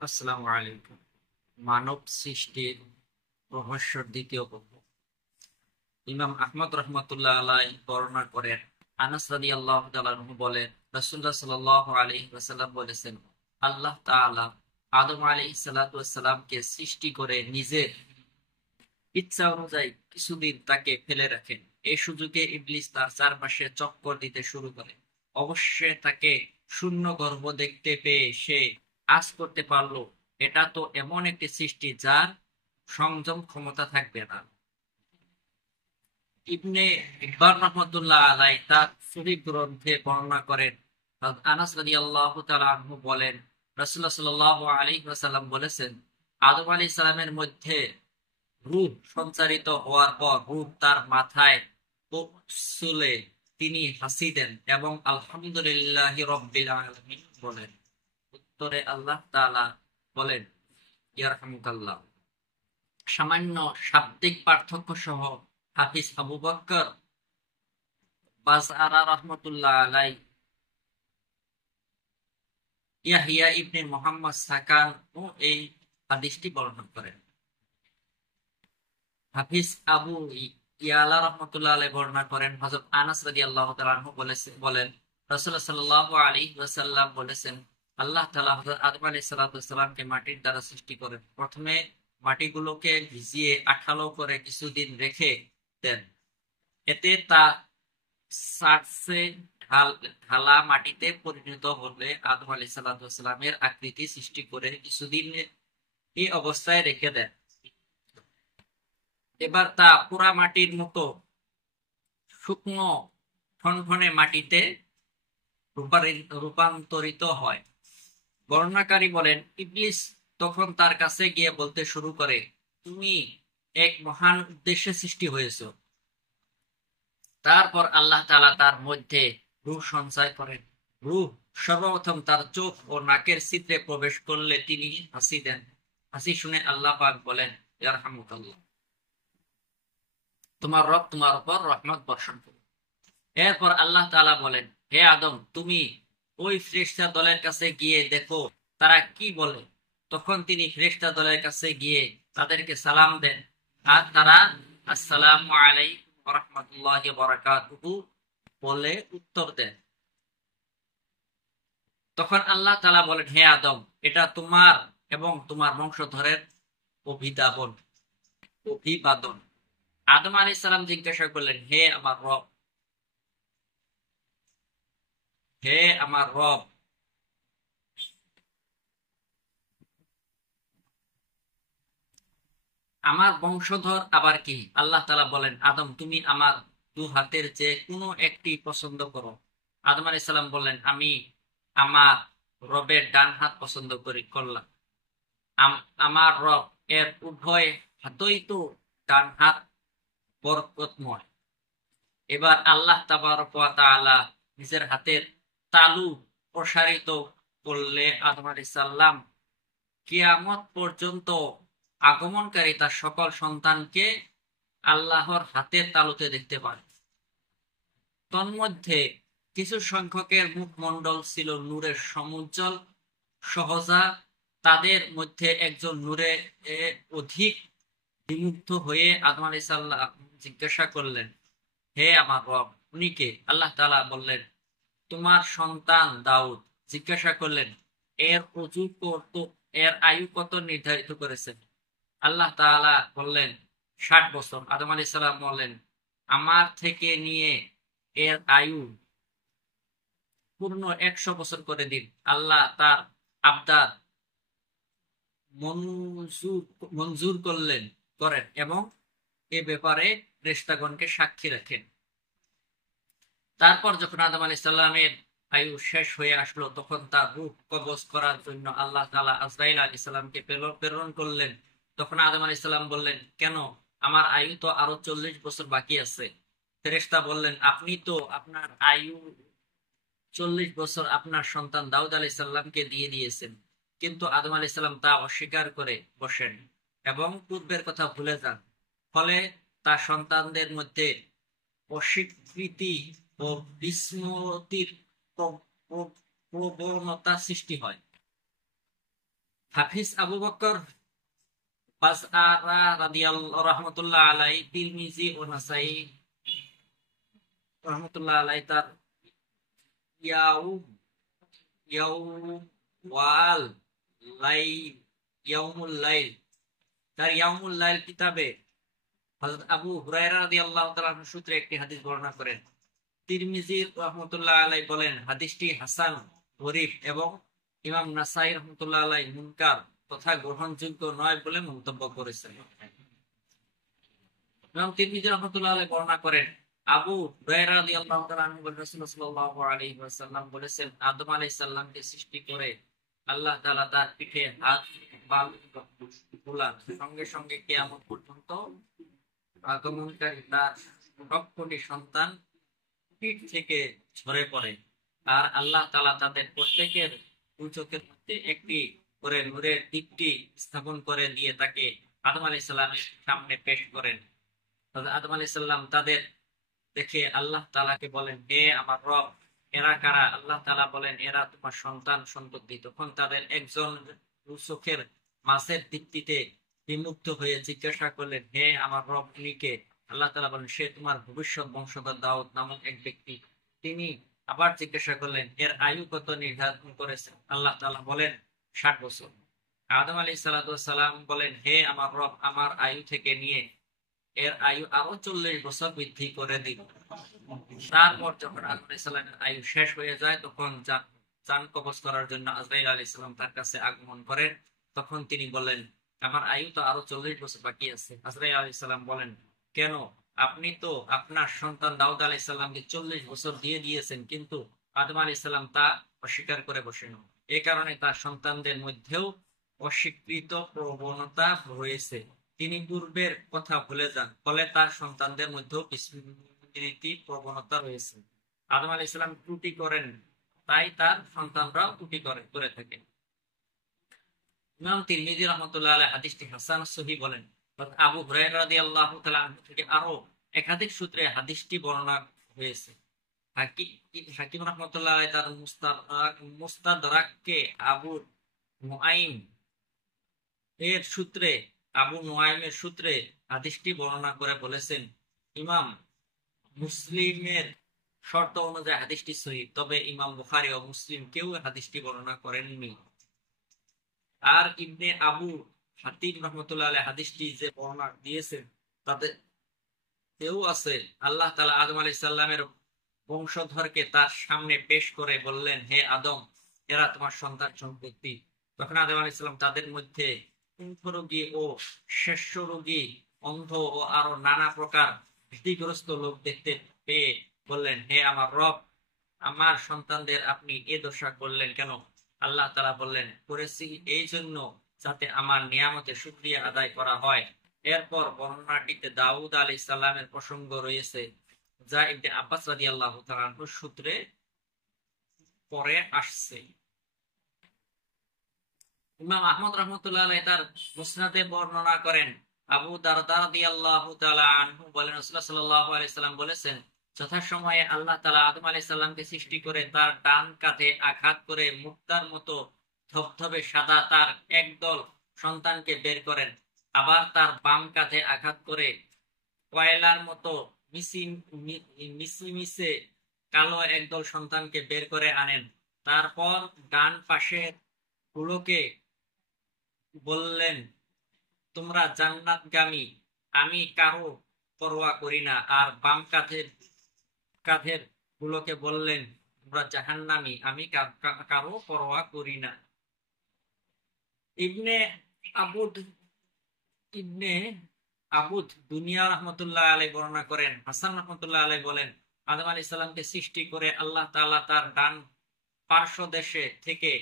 আসসালামু আলাইকুম। মানব সৃষ্টির রহস্যের দ্বিতীয় পর্ব। ইমাম আহমদ রহমতুল্লাহ আলাই বর্ণনা করেন, আনাস রাদিয়াল্লাহু তাআলা আনহু বলেন, রাসূলুল্লাহ সাল্লাল্লাহু আলাইহি ওয়াসাল্লাম বলেছেন, আল্লাহ তাআলা আদম আলাইহিস সালাতু ওয়াস সালামকে সৃষ্টি করে নিজের ইচ্ছা অনুযায়ী কিছুদিন তাকে ফেলে রাখেন। এই সুযোগে ইবলিস তার চারপাশে চক্কর দিতে শুরু করে। অবশ্যই তাকে শূন্য গর্ভ দেখতে পেয়ে সে আঁচ করতে পারলো, এটা তো এমন একটি সৃষ্টি যার সংযম ক্ষমতা থাকবে না। ইবনে হিব্বান রাহমাতুল্লাহ আলাই তার সহিহ গ্রন্থে বর্ণনা করেন, হযরত আনাস রাদিয়াল্লাহু তাআলা আনহু বলেন, রাসূলুল্লাহ সাল্লাল্লাহু আলাইহি ওয়াসাল্লাম বলেছেন, আদম আলাইহিস সালামের মধ্যে রূহ সঞ্চারিত হওয়ার পর রূহ তার মাথায় চুলে তিনি হাসি দেন এবং আলহামদুলিল্লাহি রাব্বিল আলামিন বলেন। উত্তরে আল্লাহ তাআলা বলেন, ইয়ারহামুকাল্লাহ। সামান্য শাব্দিক পার্থক্য সহ হাফিজ আবু বকর বাযআরা রাহমাতুল্লাহ আলাই ইয়াহইয়া ইবনে মুহাম্মদ সাকান ও এই হাদিসটি বর্ণনা করেন। হাফিজ আবু ইয়ালা রহমতুল্লাহ আলাইহি বর্ণনা করেন, হযরত আনাস রাদিয়াল্লাহু তাআলা আনহু বলেন, রাসূলুল্লাহ সাল্লাল্লাহু আলাইহি ওয়াসাল্লাম বলেছেন, আল্লাহ তাআলা হযরত আদম আলাইহিস সালাতু ওয়াস সালামকে মাটির দ্বারা সৃষ্টি করেন। প্রথমে মাটিগুলোকে ভিজিয়ে আঠালো করে কিছুদিন রেখে দেন। এতে তা সারসে ঢালা মাটিতে পরিণত হলে আদম আলাইহিস সালাতু ওয়াস সালামের আকৃতি সৃষ্টি করে কিছুদিন এই অবস্থায় রেখে দেন। এবার তা পোড়া মাটির মতো শুকনো ঠনঠনে মাটিতে রূপান্তরিত হয়। বর্ণনাকারী বলেন, ইবলিস তখন তার কাছে গিয়ে বলতে শুরু করে, তুমি এক মহান উদ্দেশ্যে সৃষ্টি হয়েছো। তারপর আল্লাহ তাআলা তার মধ্যে রূহ সঞ্চয় করেন। রূহ সর্বপ্রথম তার চোখ ও নাকের ছিদ্রে প্রবেশ করলে তিনি হাসি দেন। হাসি শুনে আল্লাহ পাক বলেন, ইয়ারহামুকাল্লাহ, তোমার রব তোমার উপর রহমত বর্ষণ করুন। এরপর আল্লাহ তাআলা বলেন, হে আদম, তুমি ওই ফেরেশতা দলের কাছে গিয়ে দেখো তারা কি বলে। তখন তিনি ফেরেশতা দলের কাছে গিয়ে তাদেরকে সালাম দেন, আর তারা আসসালামু আলাইকুম ওয়া রাহমাতুল্লাহি ওয়া বারাকাতুহু বলে উত্তর দেন। তখন আল্লাহ তাআলা বলেন, হে আদম, এটা তোমার এবং তোমার বংশধরের অভিবাদন অভিবাদন। আদম আলাইহিস সালাম জিজ্ঞাসা করলেন, হে আমার রব, আমার বংশধর আবার কি? আল্লাহ তাআলা বলেন, আদম, তুমি আমার দু হাতের যে কোনো একটি পছন্দ করো। আদম আলাইহিস সালাম বললেন, আমি আমার রবের ডান হাত পছন্দ করলাম। আমার রব এর উভয় হাতই তো ডান হাত বরকতময়। এবার আল্লাহ তাবারক ওয়া তাআলা নিজের হাতের তালু প্রসারিত করলে আদম আলাইহিস সালাম কিয়ামত পর্যন্ত আগমনকারী তার সকল সন্তানকে আল্লাহর হাতের তালুতে দেখতে পান। তন্মধ্যে কিছু সংখ্যকের মুখমণ্ডল ছিল নূরের সমুজ্জ্বল সহজা। তাদের মধ্যে একজন নূরে অধিক বিমুগ্ধ হয়ে আদম আলাইহিস সালাম জিজ্ঞাসা করলেন, হে আমার রব, উনি কে? আল্লাহ তাআলা বললেন, তোমার সন্তান দাউদ। জিজ্ঞাসা করলেন, এর অজু কত, এর আয়ু কত নির্ধারিত করেছেন? আল্লাহ তাআলা বললেন, 60 বছর। আদম আলাইহিস সালাম বললেন, আমার থেকে নিয়ে এর আয়ু পূর্ণ 100 বছর করে দিন। আল্লাহ তার আবদার মঞ্জুর মঞ্জুর করেন এবং এ ব্যাপারে ফেরেশতাগণকে সাক্ষী রাখেন। তারপর যখন আদম আলাইহিস সালামের আয়ু শেষ হয়ে আসলো, তখন তার রূহ কবজ করার জন্য আল্লাহ তাআলা আজরাইল আলাইহিস সালামকে প্রেরণ করলেন। তখন আদম আলাইহিস সালাম বললেন, কেন? আমার আয়ু তো আরো 40 বছর বাকি আছে। ফেরেশতা বললেন, আপনি তো আপনার আয়ু 40 বছর আপনার সন্তান দাউদ আলাইহিস সালামকে দিয়ে দিয়েছেন। কিন্তু আদম আলাইহিস সালাম তা অস্বীকার করে বসেন এবং পূর্বের কথা ভুলে যান। ফলে তার সন্তানদের মধ্যে অস্বীকৃতি ও বিস্মৃতির প্রবণতা সৃষ্টি হয়। হাফিজ আবু বকর বাযআরা রাদিয়াল্লাহু রাহমাতুল্লাহ আলাইহি, তিরমিজি ও নাসাই রাহমাতুল্লাহ আলাইহি তার ইয়াউম ইয়াউম ওয়াল লাইল ইয়াউমুল লাইল তার ইয়াউমুল লাইল কিতাবে হযরত আবু হুরায়রা রাদিয়াল্লাহু তাআলা আনহু সূত্রে একটি হাদিস বর্ণনা করেন। তিরমিজি রাহমাতুল্লাহ আলাইহি বলেন হাদিসটি হাসান গরীব এবং ইমাম নাসাই রাহমাতুল্লাহ আলাইহি মুনকার তথা গ্রহণযোগ্য নয় বলে মন্তব্য করেছেন। ইমাম তিরমিজি রাহমাতুল্লাহ আলাইহি বর্ণনা করেন আবু হুরায়রা রাদিয়াল্লাহু তাআলা আনহু বলেন রাসূলুল্লাহ সাল্লাল্লাহু আলাইহি ওয়াসাল্লাম বলেছেন আদম আলাইহিস সালামকে সৃষ্টি করে আল্লাহ তাআলা তার পিঠে হাত বুলান, সঙ্গে সঙ্গে কিয়ামত পর্যন্ত আগমনকারী তার সবকটি সন্তান পিঠ থেকে ঝরে পড়ে, আর আল্লাহ তাআলা তাদের প্রত্যেকের দুচোখের মধ্যে একটি করে নূরের দীপ্তি স্থাপন করে দিয়ে তাকে আদম আলাইহিস সালামের সামনে পেশ করেন। আদম আলাইহিস সালাম তাদের দেখে আল্লাহ তাআলাকে বলেন, হে আমার রব, এরা কারা? আল্লাহ তাআলা বলেন, এরা তোমার সন্তান সন্ততি। তখন তাদের একজন চোখের মাছের দীপ্তিতে বিমুগ্ধ হয়ে জিজ্ঞাসা করলেন, হে আমার রব, উনি কে? আল্লাহ তাআলা বলেন, সে তোমার ভবিষ্যৎ বংশধর দাউদ নামক এক ব্যক্তি। তিনি আবার জিজ্ঞাসা করলেন, এর আয়ু কত নির্ধারণ করেছেন? আল্লাহ তাআলা বলেন, 60 বছর। আদম আলাইহিস সালাম বলেন, হে আমার রব, আমার আয়ু থেকে নিয়ে এর আয়ু আরো 40 বছর বৃদ্ধি করে দিন। তারপর যখন আদম আলাইহিস সালামের আয়ু শেষ হয়ে যায়, তখন জান কবজ করার জন্য আজরাইল আলাইহিস সালাম তার কাছে আগমন করেন। তখন তিনি বলেন, আমার আয়ু তো আরো 40 বছর বাকি আছে। আজরাইল আলাইহিস সালাম বলেন, কেন? আপনি তো আপনার সন্তান দাউদ আলাইহিস সালামকে 40 বছর দিয়ে দিয়েছেন, কিন্তু আদম আলাইহিস সালাম তা অস্বীকার করে বসেন। এই কারণে তার সন্তানদের মধ্যেও অস্বীকৃত প্রবণতা রয়েছে। তিনি পূর্বের কথা ভুলে যান, ফলে তার সন্তানদের মধ্যেও বিস্মৃতি প্রবণতা রয়েছে। আদম আলাইহিস সালাম ত্রুটি করেন, তাই তার সন্তানরাও ত্রুটি করে থাকে। ইমাম তিরমিজি রাহমাতুল্লাহ আলাইহি হাদিসটি হাসান সহিহ বলেন। আবু হুরায়রা রাদিয়াল্লাহু তাআলা আনহু থেকে আরো একাধিক সূত্রে হাদিসটি বর্ণনা হয়েছে। হাকিম রাহমাতুল্লাহ আলাইহি তার মুস্তাদরাককে আবু নুআইমের সূত্রে হাদিসটি বর্ণনা করে বলেছেন, ইমাম মুসলিমের শর্ত অনুযায়ী হাদিসটি সহিহ, তবে ইমাম বুখারী ও মুসলিম কেউ হাদিসটি বর্ণনা করেননি। আর ইবনে আবু হাতিম রাহমাতুল্লাহ আলাইহি হাদিসটি যে বর্ণনা দিয়েছেন তাতে কেউ আছে আল্লাহ তাআলা আদম আলাইহিস সালামের বংশধরকে তার সামনে পেশ করে বললেন, হে আদম, এরা তোমার সন্তান সম্পত্তি। তখন আদম আলাইহিস সালাম তাদের মধ্যে কুষ্ঠরোগী ও শেষ্যরোগী, অন্ধ ও আরো নানা প্রকার ভীতিগ্রস্ত লোক দেখতে পেয়ে বললেন, হে আমার রব, আমার সন্তানদের আপনি এ দশা করলেন কেন? আল্লাহ তাআলা বললেন, করেছি এই জন্য যাতে আমার নিয়ামতের শুকরিয়া আদায় করা হয়। এরপর বর্ণনাটিতে দাউদ আলাইহিস সালামের প্রসঙ্গ রয়েছে, যা ইবনে আব্বাস রাদিয়াল্লাহু তাআলা আনহুর সূত্রে পরে আসছে। ইমাম আহমদ রাহমাতুল্লাহ আলাইহি তার মুসনাদে বর্ণনা করেন, আবু দারদা রাদিয়াল্লাহু তাআলা আনহু বলেন, রাসূলুল্লাহ সাল্লাল্লাহু আলাইহি সাল্লাম বলেছেন, যথাসময়ে আল্লাহ তাআলা আদম আলাইহিস সালামকে সৃষ্টি করে তার ডান কাঁধে আঘাত করে মুক্তার মতো ধবধবে সাদা তার একদল সন্তানকে বের করেন। আবার তার বাম কাঁধে আঘাত করে কয়লার মতো মিশিমিশে কালো একদল সন্তানকে বের করে আনেন। তারপর ডান পাশের গুলোকে বললেন, তোমরা জান্নাতগামী, আমি কারো পরোয়া করি না। আর বাম কাঁধের গুলোকে বললেন, তোমরা জাহান্নামী, আমি কারো পরোয়া করি না। ইবনে আবুদ দুনিয়া রাহমাতুল্লাহ আলাইহি বর্ণনা করেন, হাসান রাহমাতুল্লাহ আলাইহি বলেন, আদম আলাইহিস সালামকে সৃষ্টি করে আল্লাহ তাআলা তার ডান পার্শ্বদেশে থেকে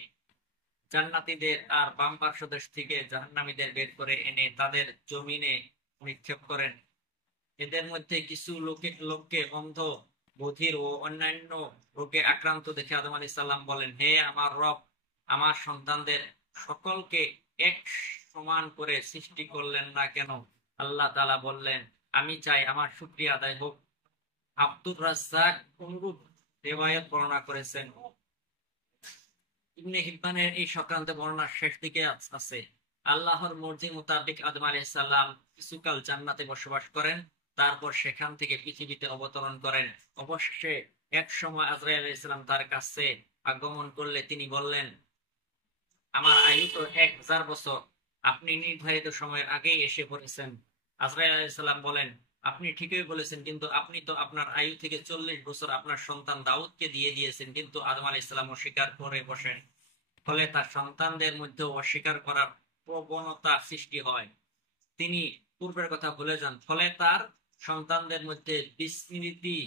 জান্নাতীদের আর বাম পার্শ্বদেশ থেকে জাহান্নামীদের বের করে এনে তাদের জমিনে নিক্ষেপ করেন। এদের মধ্যে কিছু লোককে অন্ধ, বধির ও অন্যান্য রোগে আক্রান্ত দেখে আদম আলাইহিস সালাম বলেন, হে আমার রব, আমার সন্তানদের সকলকে এক সমান করে সৃষ্টি করলেন না কেন? আল্লাহ তাআলা বললেন, আমি চাই আমার শুকরিয়া আদায় হোক। আব্দুর রাজ্জাক অনুরূপ রিওয়ায়াত বর্ণনা করেছেন। ইবনে হিব্বানের এই সংক্রান্ত বর্ণনার শেষ দিকে আছে, আল্লাহর মর্জি মোতাবেক আদম আলাইহিস সালাম কিছুকাল জান্নাতে বসবাস করেন, তারপর সেখান থেকে পৃথিবীতে অবতরণ করেন। অবশেষে এক সময় আজরাইল আলাইহিস সালাম তার কাছে আগমন করলে তিনি বললেন, আমার আয়ু তো 1000 বছর, আপনি নির্ধারিত সময়ের আগেই এসে পড়েছেন। আজরাইল আলাইহিস সালাম বলেন, আপনি ঠিকই বলেছেন, কিন্তু আপনি তো আপনার আয়ু থেকে 40 বছর আপনার সন্তান দাউদকে দিয়ে দিয়েছেন। কিন্তু আদম আলাইহিস সালাম অস্বীকার করে বসেন, ফলে তার সন্তানদের মধ্যে অস্বীকার করার প্রবণতা সৃষ্টি হয়। তিনি পূর্বের কথা ভুলে যান, ফলে তার সন্তানদের মধ্যে বিস্মৃতি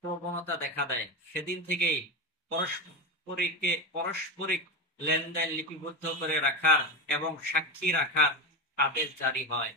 প্রবণতা দেখা দেয়। সেদিন থেকেই পারস্পরিক লেনদেন লিপিবদ্ধ করে রাখার এবং সাক্ষী রাখার আদেশ জারি হয়।